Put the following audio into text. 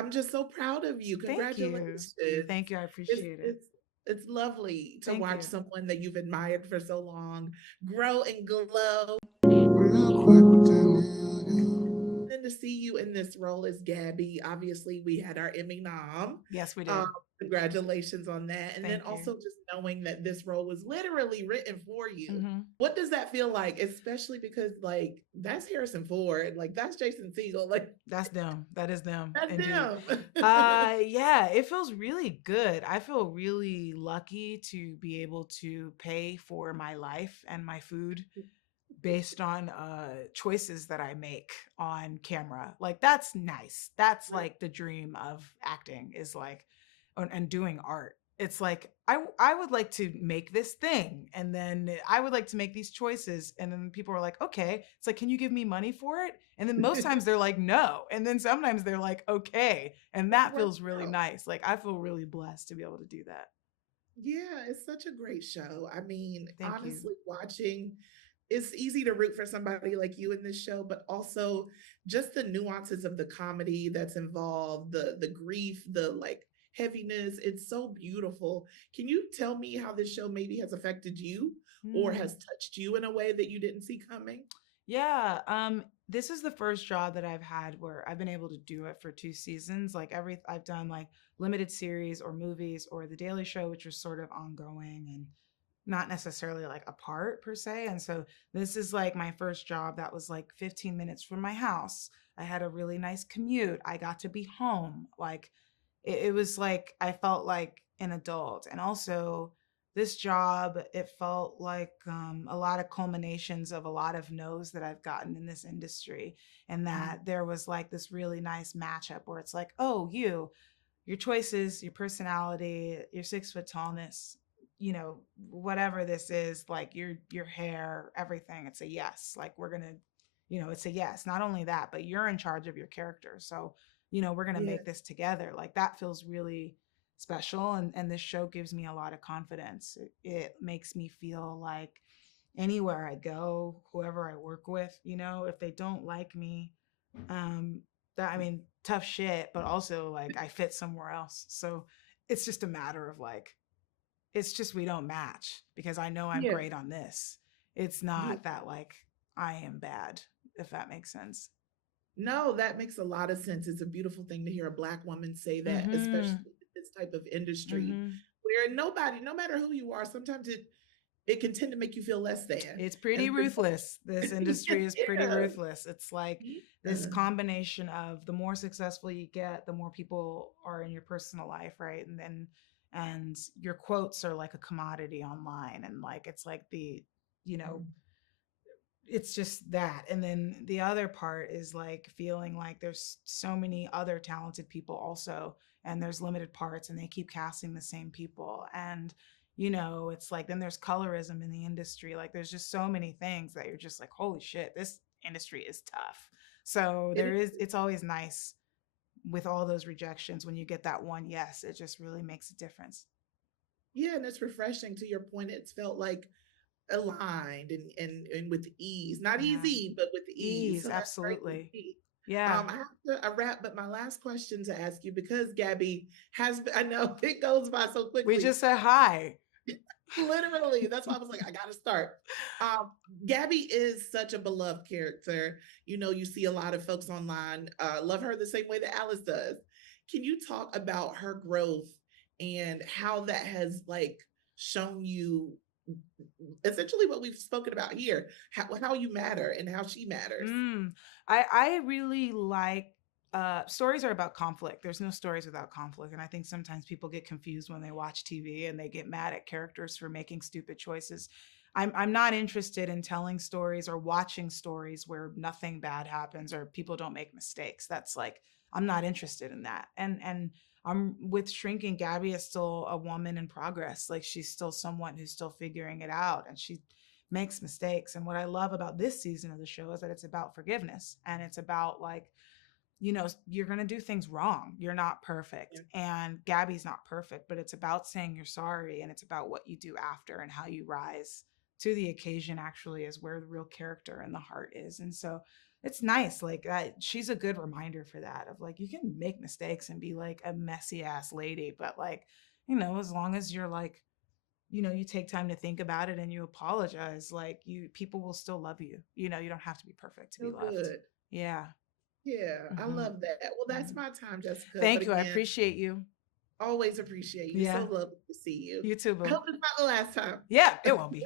I'm just so proud of you. Thank you. Congratulations. Thank you. I It's appreciate it. it's it's lovely to Thank watch you. someone that you've admired for so long grow and glow. And then to see you in this role as Gabby, obviously we had our Emmy nom. Yes, we Um, did. Congratulations on that. And then Thank you. also just knowing that this role was literally written for you. Hmm. What does that feel like? Especially because like that's Harrison Ford, like that's Jason Segel, like That's them. That is them. that's Indeed. them. Yeah, it feels really good. I feel really lucky to be able to pay for my life and my food based on choices that I make on camera. Like that's nice. That's like the dream of acting is like and doing art. It's like I would like to make this thing and then I would like to make these choices and then people are like, "Okay." It's like, "Can you give me money for it?" And then most times they're like, "No." And then sometimes they're like, "Okay." And It that works feels really out. nice. Like I feel really blessed to be able to do that. Yeah, it's such a great show. I mean, Thank you. honestly, watching it's easy to root for somebody like you in this show, but also just the nuances of the comedy that's involved, the grief, the like heaviness. It's so beautiful. Can you tell me how this show maybe has affected you or Hmm. has touched you in a way that you didn't see coming? Yeah, this is the first job that I've had where I've been able to do it for 2 seasons. Like I've done like limited series or movies or The Daily Show, which was sort of ongoing and not necessarily like a part per se. And so this is like my first job that was like 15 minutes from my house. I had a really nice commute. I got to be home. Like it was like I felt like an adult. And also this job, it felt like a lot of culminations of a lot of no's that I've gotten in this industry. And Mm. that there was like this really nice matchup where it's like, oh, your choices, your personality, your 6 foot tallness, whatever this is, like your hair, everything, it's a yes. Like we're gonna, it's a yes. Not only that, but you're in charge of your character. So, we're gonna Yeah. make this together. Like that feels really special. And this show gives me a lot of confidence. It makes me feel like anywhere I go, whoever I work with, if they don't like me, um, that I mean, tough shit, but also like I fit somewhere else. So it's just a matter of like, it's just we don't match because I know I'm Yeah. great on this. It's Yeah. not that like I am bad, if that makes sense. No, that makes a lot of sense. It's a beautiful thing to hear a Black woman say that, especially Mm-hmm. in this type of industry Mm-hmm. where nobody, no matter who you are, sometimes it can tend to make you feel less than. It's pretty And ruthless. This industry is pretty yeah, ruthless. It's like this yeah, combination of the more successful you get, the more people are in your personal life, right? And your quotes are like a commodity online and like it's like you know, it's just that. And then the other part is like feeling like there's so many other talented people also and there's limited parts and they keep casting the same people and it's like then there's colorism in the industry. Like there's just so many things that you're just like, holy shit, this industry is tough. So it is. it's always nice with all those rejections when you get that one yes, it just really makes a difference. Yeah, and it's refreshing. To your point, it's felt like aligned and with ease, not Yeah. easy, but with ease. Ease, So that's great to absolutely. see. Yeah. I have to I wrap, but my last question to ask you because Gabby has been, I know it goes by so We quickly. just said hi. Literally, that's why I was like, I gotta start. Um, Gabby is such a beloved character. You know, you see a lot of folks online love her the same way that Alice does. Can you talk about her growth and how that has like shown you essentially what we've spoken about here, how you matter and how she matters? Mm. I really like stories are about conflict. There's no stories without conflict. And I think sometimes people get confused when they watch TV and they get mad at characters for making stupid choices. I'm not interested in telling stories or watching stories where nothing bad happens or people don't make mistakes. That's like I'm not interested in that. And I'm with Shrinking, Gabby is still a woman in progress. Like she's still someone who's still figuring it out and she makes mistakes. And what I love about this season of the show is that it's about forgiveness and it's about like, you're going to do things wrong. You're not perfect. Yeah. And Gabby's not perfect, but it's about saying you're sorry and it's about what you do after and how you rise to the occasion actually is where the real character and the heart is. And so it's nice. Like she's a good reminder for that of like you can make mistakes and be like a messy ass lady, but like, as long as you're like, you take time to think about it and you apologize, like people will still love you. You don't have to be perfect to be So loved. good. Yeah. Yeah, I Hmm. love that. Well, that's Hmm. my time, Jessica. But Thank you. I again, appreciate you. always appreciate you. So Yeah. lovely to see you. You too, I boo. hope it's not the last time. Yeah, it won't be.